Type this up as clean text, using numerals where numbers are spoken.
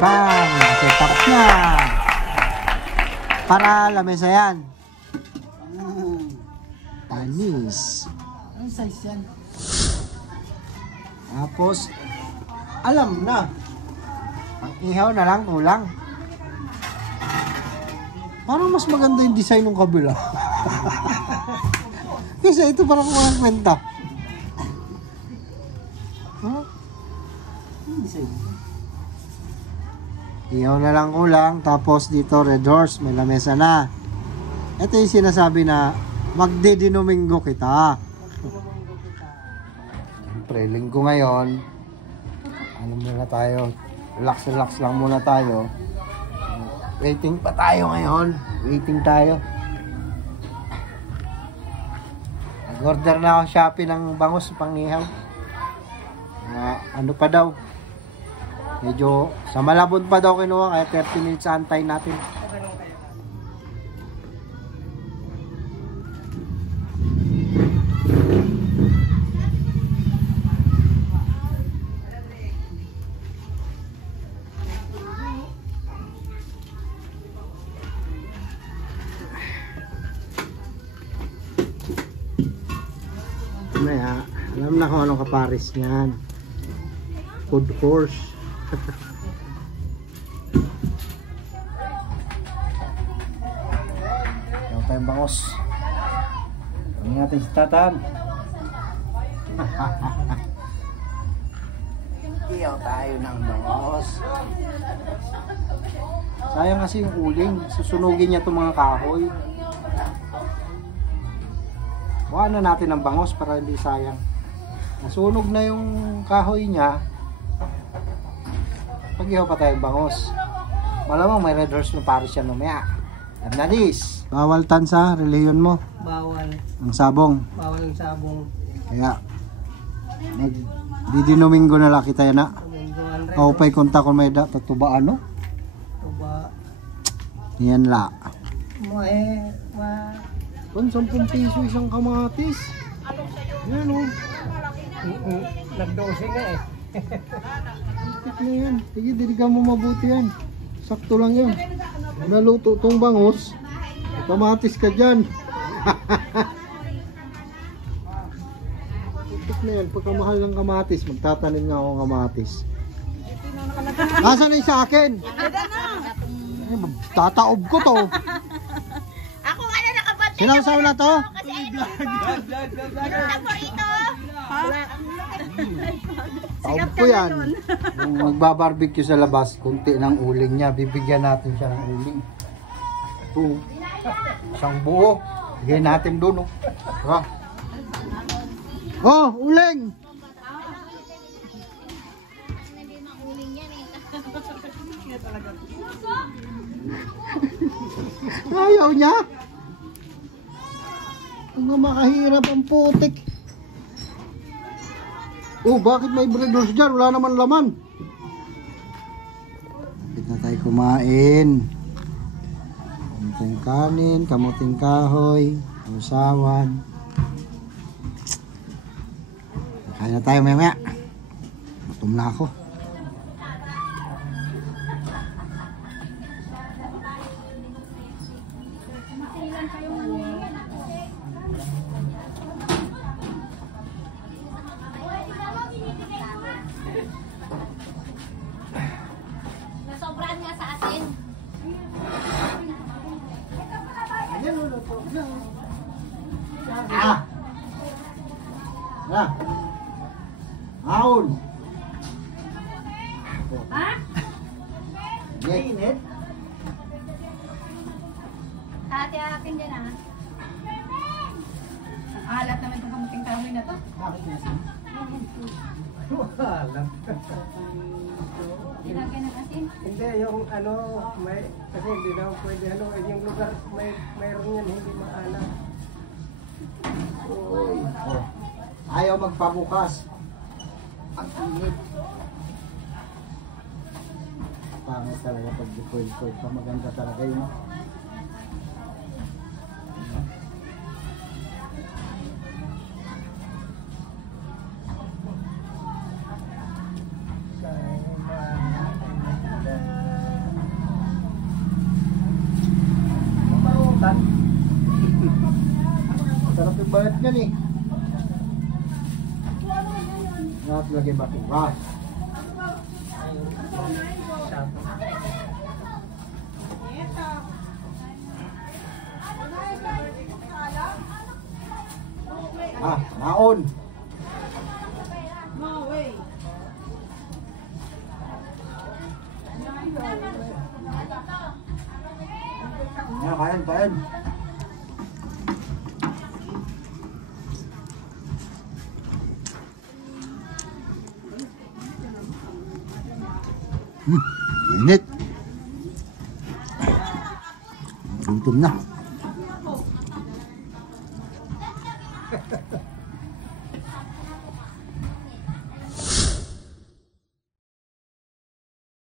Bang! Set up niya. Para lamesa yan. Tanis. Anong size yan? Tapos, alam na. Ang ihaw na lang, kulang. Parang mas maganda yung design ng kabila. Kasi ito parang walang kwenta. Huh? Anong design? Ihaw na lang kulang. Tapos dito, Red Horse, may lamesa na. Ito yung sinasabi na magde-Domingo kita. Siyempre, linggo ngayon. Ano muna tayo? Relax lang muna tayo. Waiting pa tayo ngayon. Waiting tayo. Nag-order na ako Shopee ng bangus pangihaw. Ano pa daw? Medyo sa Malabon pa daw kinuha kaya 30 minutes antay natin. Maya, alam na kung anong kaparis niyan. Food horse. Ayaw tayong bangos. Ano natin si Tatan? Ayaw tayo ng bangos. Sayang kasi yung uling. Susunugin niya itong mga kahoy. Kuha na natin ang bangos para hindi sayang. Nasunog na yung kahoy niya. Pag-ihaw pa tayong bangos. Malamang may Red Horse na pares yan mamaya. And that is. Bawal tansa, reliyon mo. Bawal. Ang sabong. Bawal ang sabong. Kaya, Domingo na lang kita yan na. Kaupay konta kung may tatuba ano. Tuba. Yan la. Kung 10 piso isang kamatis. Yan o. Nag-12 nga eh. Tikit na yan. Sige, diligan mo mabuti yan. Sakto lang yan. Naluto tong bangos. Kamatis ka dyan. Tikit na yan. Pagkamahal ng kamatis, magtatanim nga akong kamatis. Nasaan na yung sa akin? Tataob ko to. Ako nga na nakabantay. Sinasaw na to? Taob ko yan. Kung magbabarbecue sa labas, kunti ng uling niya, bibigyan natin siya ng uling. Ito, isang buo. Bigyan natin doon. Oh, oh uling! Ayaw niya. Ang makahirap ang putik. Oh, bakit may Red Horse dyan? Wala naman laman. Kapit na tayo kumain. Kamuting kanin, kamuting kahoy, usawan. Kain na tayo maya. Gutom na ako. Nasobrahan nga sa asin. Ah! Ah! Aun! Ha? Init? Hati akin dyan ah. Ang alat naman itong kamuting kahoy na to. Alam. Tinagyan ng asin. Hindi, yung ano, may, kasi hindi daw pwede, ano, yung lugar, mayroon yan, hindi maalam. Uy. Oh. Ayaw magpabukas. Ang init. Pangit talaga pag di-coil-coil pa. Maganda talaga yun. bayad yan eh. Lahat lagay baturas. Ah, naon. Yan, kain, kain. Init. Gutom na.